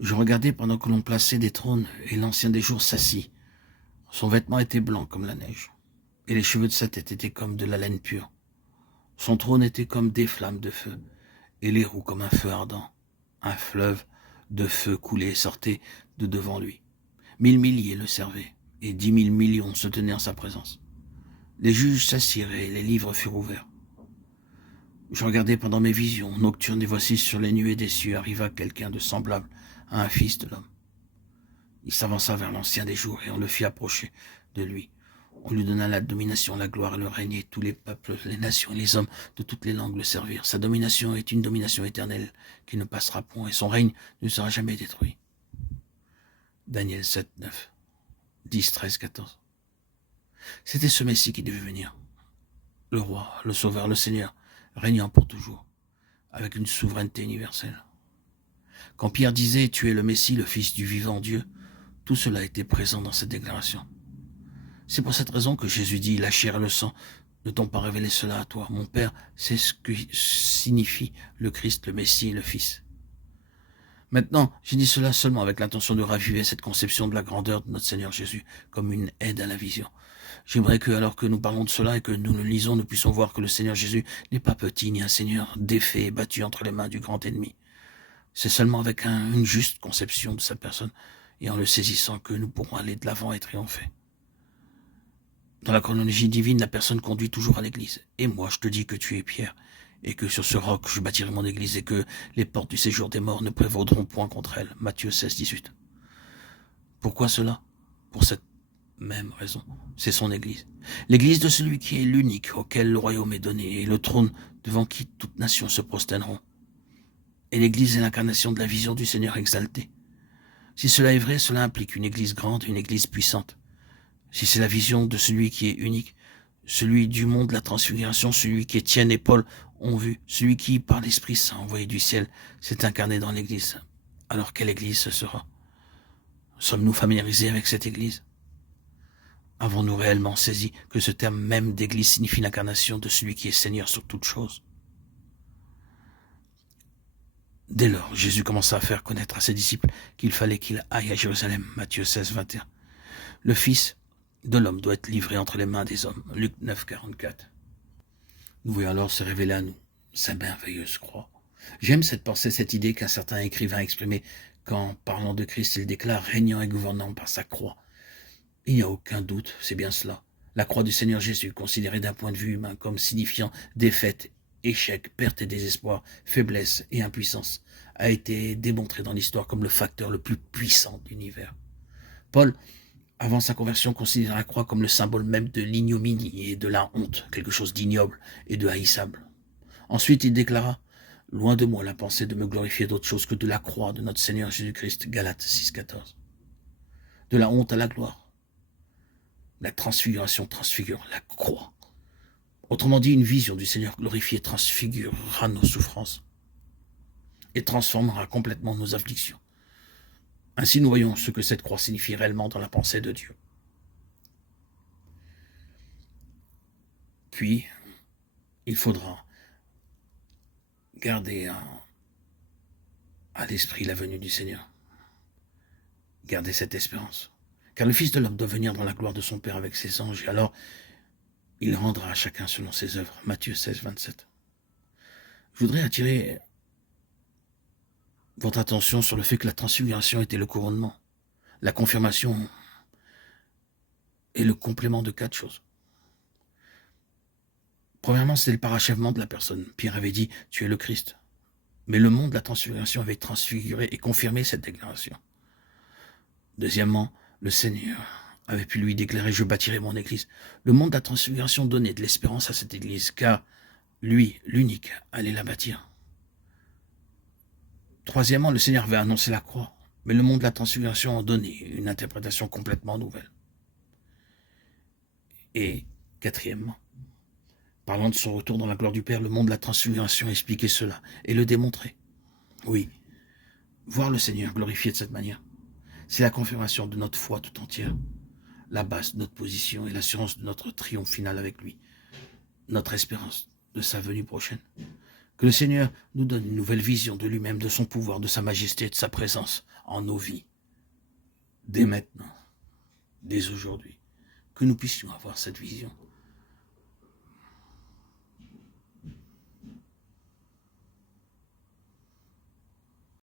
Je regardais pendant que l'on plaçait des trônes, et l'ancien des jours s'assit. Son vêtement était blanc comme la neige, et les cheveux de sa tête étaient comme de la laine pure. Son trône était comme des flammes de feu, et les roues comme un feu ardent. Un fleuve de feu coulait et sortait de devant lui. 1000 milliers le servaient, et 10 000 millions se tenaient en sa présence. Les juges s'assirent et les livres furent ouverts. Je regardais pendant mes visions nocturnes, et voici sur les nuées des cieux arriva quelqu'un de semblable à un fils de l'homme. Il s'avança vers l'ancien des jours, et on le fit approcher de lui. On lui donna la domination, la gloire et le règne, et tous les peuples, les nations et les hommes de toutes les langues le servirent. Sa domination est une domination éternelle qui ne passera point, et son règne ne sera jamais détruit. Daniel 7, 9, 10, 13, 14. C'était ce Messie qui devait venir. Le roi, le sauveur, le Seigneur, régnant pour toujours, avec une souveraineté universelle. Quand Pierre disait « Tu es le Messie, le Fils du vivant Dieu », tout cela était présent dans cette déclaration. C'est pour cette raison que Jésus dit « La chair et le sang ne t'ont pas révélé cela à toi. Mon Père, c'est ce que signifie le Christ, le Messie et le Fils. » Maintenant, j'ai dit cela seulement avec l'intention de raviver cette conception de la grandeur de notre Seigneur Jésus comme une aide à la vision. J'aimerais que, alors que nous parlons de cela et que nous le lisons, nous puissions voir que le Seigneur Jésus n'est pas petit ni un Seigneur défait et battu entre les mains du grand ennemi. C'est seulement avec une juste conception de sa personne et en le saisissant que nous pourrons aller de l'avant et triompher. Dans la chronologie divine, la personne conduit toujours à l'église. Et moi, je te dis que tu es Pierre, et que sur ce roc, je bâtirai mon église, et que les portes du séjour des morts ne prévaudront point contre elle. Matthieu 16, 18. Pourquoi cela? Pour cette même raison. C'est son église. L'église de celui qui est l'unique, auquel le royaume est donné, et le trône devant qui toute nation se prosterneront. Et l'église est l'incarnation de la vision du Seigneur exalté. Si cela est vrai, cela implique une église grande, une église puissante. Si c'est la vision de celui qui est unique, celui du monde de la transfiguration, celui qu'Étienne et Paul ont vu, celui qui, par l'Esprit Saint envoyé du ciel, s'est incarné dans l'église. Alors quelle église ce sera? Sommes-nous familiarisés avec cette église? Avons-nous réellement saisi que ce terme même d'église signifie l'incarnation de celui qui est Seigneur sur toutes choses? Dès lors, Jésus commença à faire connaître à ses disciples qu'il fallait qu'il aille à Jérusalem. Matthieu 16, 21. Le Fils de l'homme doit être livré entre les mains des hommes. Luc 9, 44. Nous voyons alors se révéler à nous sa merveilleuse croix. J'aime cette pensée, cette idée qu'un certain écrivain a exprimée quand, parlant de Christ, il déclare régnant et gouvernant par sa croix. Il n'y a aucun doute, c'est bien cela. La croix du Seigneur Jésus, considérée d'un point de vue humain comme signifiant défaite, échec, perte et désespoir, faiblesse et impuissance, a été démontrée dans l'histoire comme le facteur le plus puissant de l'univers. Paul, avant sa conversion, considérait la croix comme le symbole même de l'ignominie et de la honte, quelque chose d'ignoble et de haïssable. Ensuite, il déclara « Loin de moi la pensée de me glorifier d'autre chose que de la croix de notre Seigneur Jésus-Christ. » Galates 6, 14. De la honte à la gloire. La transfiguration transfigure la croix. Autrement dit, une vision du Seigneur glorifié transfigurera nos souffrances et transformera complètement nos afflictions. Ainsi, nous voyons ce que cette croix signifie réellement dans la pensée de Dieu. Puis, il faudra garder à l'esprit la venue du Seigneur. Garder cette espérance. Car le Fils de l'homme doit venir dans la gloire de son Père avec ses anges, et alors il rendra à chacun selon ses œuvres. Matthieu 16, 27. Je voudrais attirer votre attention sur le fait que la transfiguration était le couronnement, la confirmation est le complément de 4 choses. Premièrement, c'est le parachèvement de la personne. Pierre avait dit « Tu es le Christ ». Mais le monde de la transfiguration avait transfiguré et confirmé cette déclaration. Deuxièmement, le Seigneur avait pu lui déclarer « Je bâtirai mon église ». Le monde de la transfiguration donnait de l'espérance à cette église, car lui, l'unique, allait la bâtir. Troisièmement, le Seigneur avait annoncé la croix, mais le monde de la transfiguration en donnait une interprétation complètement nouvelle. Et quatrièmement, parlant de son retour dans la gloire du Père, le monde de la transfiguration expliquait cela et le démontrait. Oui, voir le Seigneur glorifié de cette manière, c'est la confirmation de notre foi tout entière, la base de notre position et l'assurance de notre triomphe final avec lui, notre espérance de sa venue prochaine. Que le Seigneur nous donne une nouvelle vision de lui-même, de son pouvoir, de sa majesté et de sa présence en nos vies, dès maintenant, dès aujourd'hui, que nous puissions avoir cette vision,